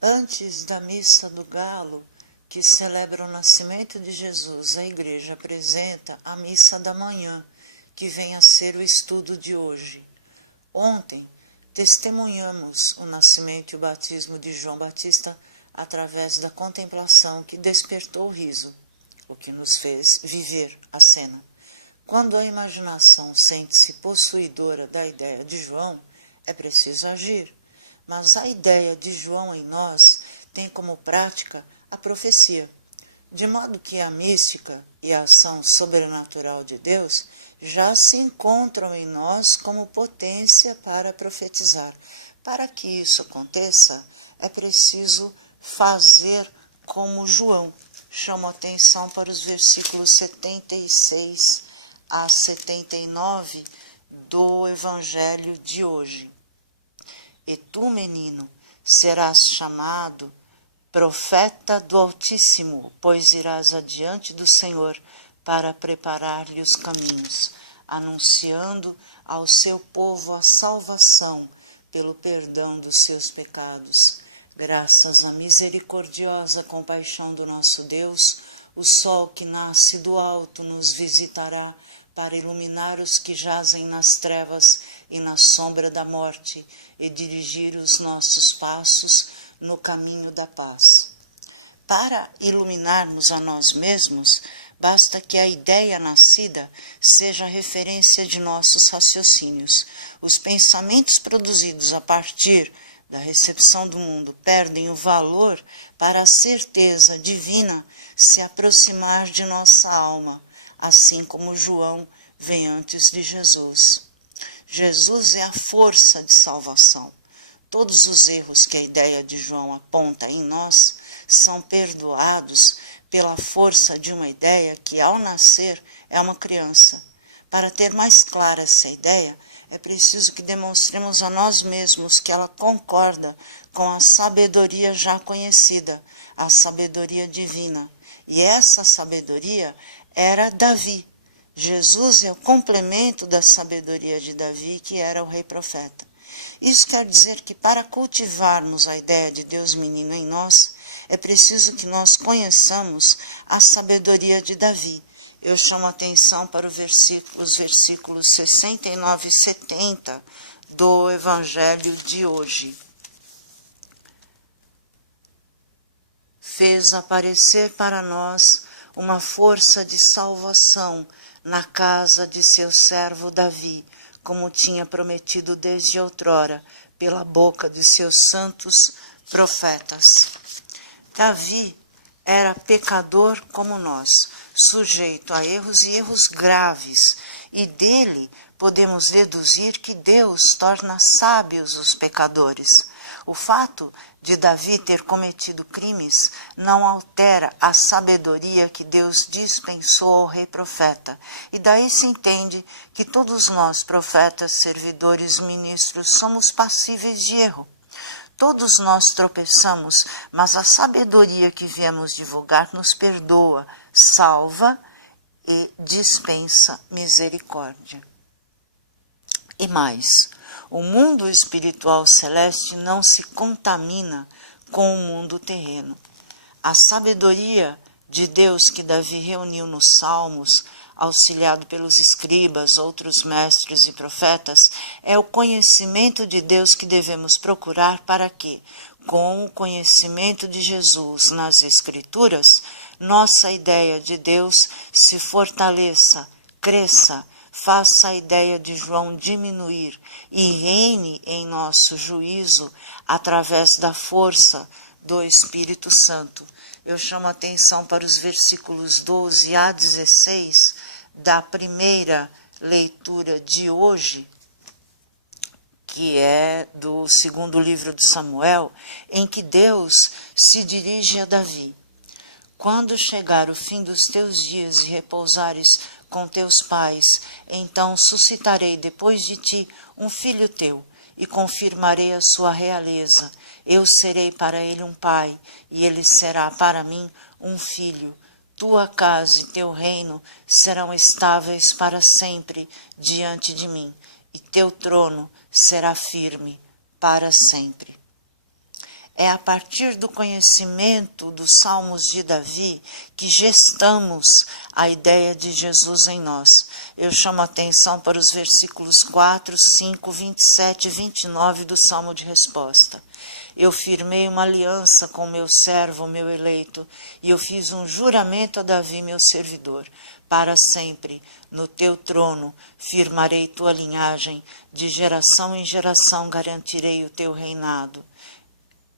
Antes da missa do galo, que celebra o nascimento de Jesus, a igreja apresenta a missa da manhã, que vem a ser o estudo de hoje. Ontem, testemunhamos o nascimento e o batismo de João Batista através da contemplação que despertou o riso, o que nos fez viver a cena. Quando a imaginação sente-se possuidora da ideia de João, é preciso agir. Mas a ideia de João em nós tem como prática a profecia, de modo que a mística e a ação sobrenatural de Deus já se encontram em nós como potência para profetizar. Para que isso aconteça, é preciso fazer como João. Chamo atenção para os versículos 76 a 79 do Evangelho de hoje. E tu, menino, serás chamado profeta do Altíssimo, pois irás adiante do Senhor para preparar-lhe os caminhos, anunciando ao seu povo a salvação pelo perdão dos seus pecados. Graças à misericordiosa compaixão do nosso Deus, o sol que nasce do alto nos visitará para iluminar os que jazem nas trevas e na sombra da morte e dirigir os nossos passos no caminho da paz. Para iluminarmos a nós mesmos, basta que a ideia nascida seja referência de nossos raciocínios. Os pensamentos produzidos a partir da recepção do mundo perdem o valor para a certeza divina se aproximar de nossa alma, assim como João vem antes de Jesus. Jesus é a força de salvação. Todos os erros que a ideia de João aponta em nós são perdoados pela força de uma ideia que, ao nascer, é uma criança. Para ter mais clara essa ideia, é preciso que demonstremos a nós mesmos que ela concorda com a sabedoria já conhecida, a sabedoria divina. E essa sabedoria era Davi. Jesus é o complemento da sabedoria de Davi, que era o rei profeta. Isso quer dizer que para cultivarmos a ideia de Deus menino em nós, é preciso que nós conheçamos a sabedoria de Davi. Eu chamo a atenção para os versículos 69 e 70 do Evangelho de hoje. Fez aparecer para nós uma força de salvação na casa de seu servo Davi, como tinha prometido desde outrora, pela boca de seus santos profetas. Davi era pecador como nós, sujeito a erros e erros graves, e dele podemos deduzir que Deus torna sábios os pecadores. O fato de Davi ter cometido crimes não altera a sabedoria que Deus dispensou ao rei profeta, e daí se entende que todos nós, profetas, servidores, ministros, somos passíveis de erro. Todos nós tropeçamos, mas a sabedoria que viemos divulgar nos perdoa, salva e dispensa misericórdia. E mais, o mundo espiritual celeste não se contamina com o mundo terreno. A sabedoria de Deus que Davi reuniu nos Salmos, auxiliado pelos escribas, outros mestres e profetas, é o conhecimento de Deus que devemos procurar para que, com o conhecimento de Jesus nas Escrituras, nossa ideia de Deus se fortaleça, cresça, faça a ideia de João diminuir e reine em nosso juízo através da força do Espírito Santo. Eu chamo a atenção para os versículos 12 a 16 da primeira leitura de hoje, que é do segundo livro de Samuel, em que Deus se dirige a Davi. Quando chegar o fim dos teus dias e repousares com teus pais, então suscitarei depois de ti um filho teu, e confirmarei a sua realeza. Eu serei para ele um pai, e ele será para mim um filho. Tua casa e teu reino serão estáveis para sempre diante de mim, e teu trono será firme para sempre. É a partir do conhecimento dos Salmos de Davi que gestamos a ideia de Jesus em nós. Eu chamo a atenção para os versículos 4, 5, 27 e 29 do Salmo de Resposta. Eu firmei uma aliança com meu servo, meu eleito, e eu fiz um juramento a Davi, meu servidor. Para sempre, no teu trono, firmarei tua linhagem, de geração em geração garantirei o teu reinado.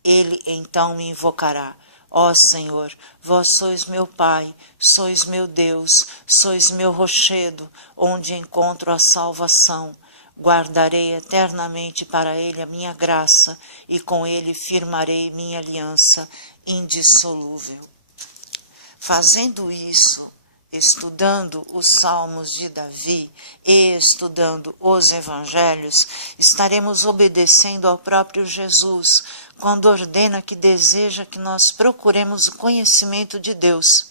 Ele então me invocará. Ó Senhor, vós sois meu Pai, sois meu Deus, sois meu rochedo, onde encontro a salvação. Guardarei eternamente para ele a minha graça, e com ele firmarei minha aliança indissolúvel. Fazendo isso, estudando os Salmos de Davi e estudando os Evangelhos, estaremos obedecendo ao próprio Jesus, quando ordena que deseja que nós procuremos o conhecimento de Deus.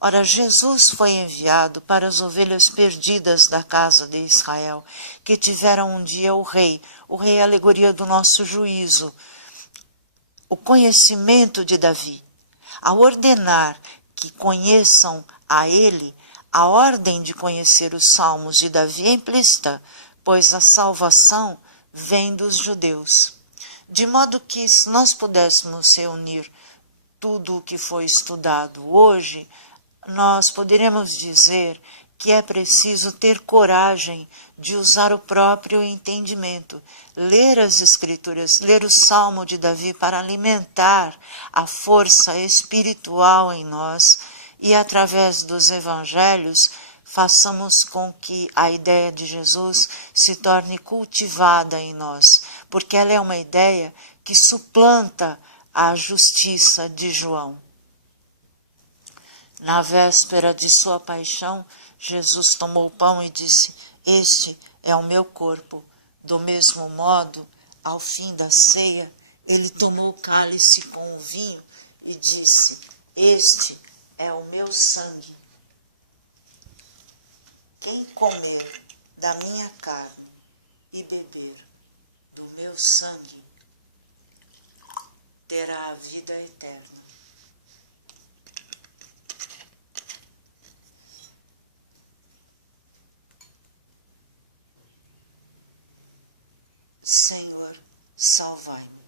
Ora, Jesus foi enviado para as ovelhas perdidas da casa de Israel, que tiveram um dia o rei é a alegoria do nosso juízo, o conhecimento de Davi. Ao ordenar que conheçam a ele, a ordem de conhecer os salmos de Davi é implícita, pois a salvação vem dos judeus. De modo que, se nós pudéssemos reunir tudo o que foi estudado hoje, nós poderíamos dizer que é preciso ter coragem de usar o próprio entendimento, ler as Escrituras, ler o Salmo de Davi para alimentar a força espiritual em nós e, através dos Evangelhos, façamos com que a ideia de Jesus se torne cultivada em nós, porque ela é uma ideia que suplanta a justiça de João. Na véspera de sua paixão, Jesus tomou o pão e disse: Este é o meu corpo. Do mesmo modo, ao fim da ceia, ele tomou o cálice com o vinho e disse: Este é o meu sangue. Quem comer da minha carne e beber do meu sangue terá a vida eterna. Senhor, salvai-nos.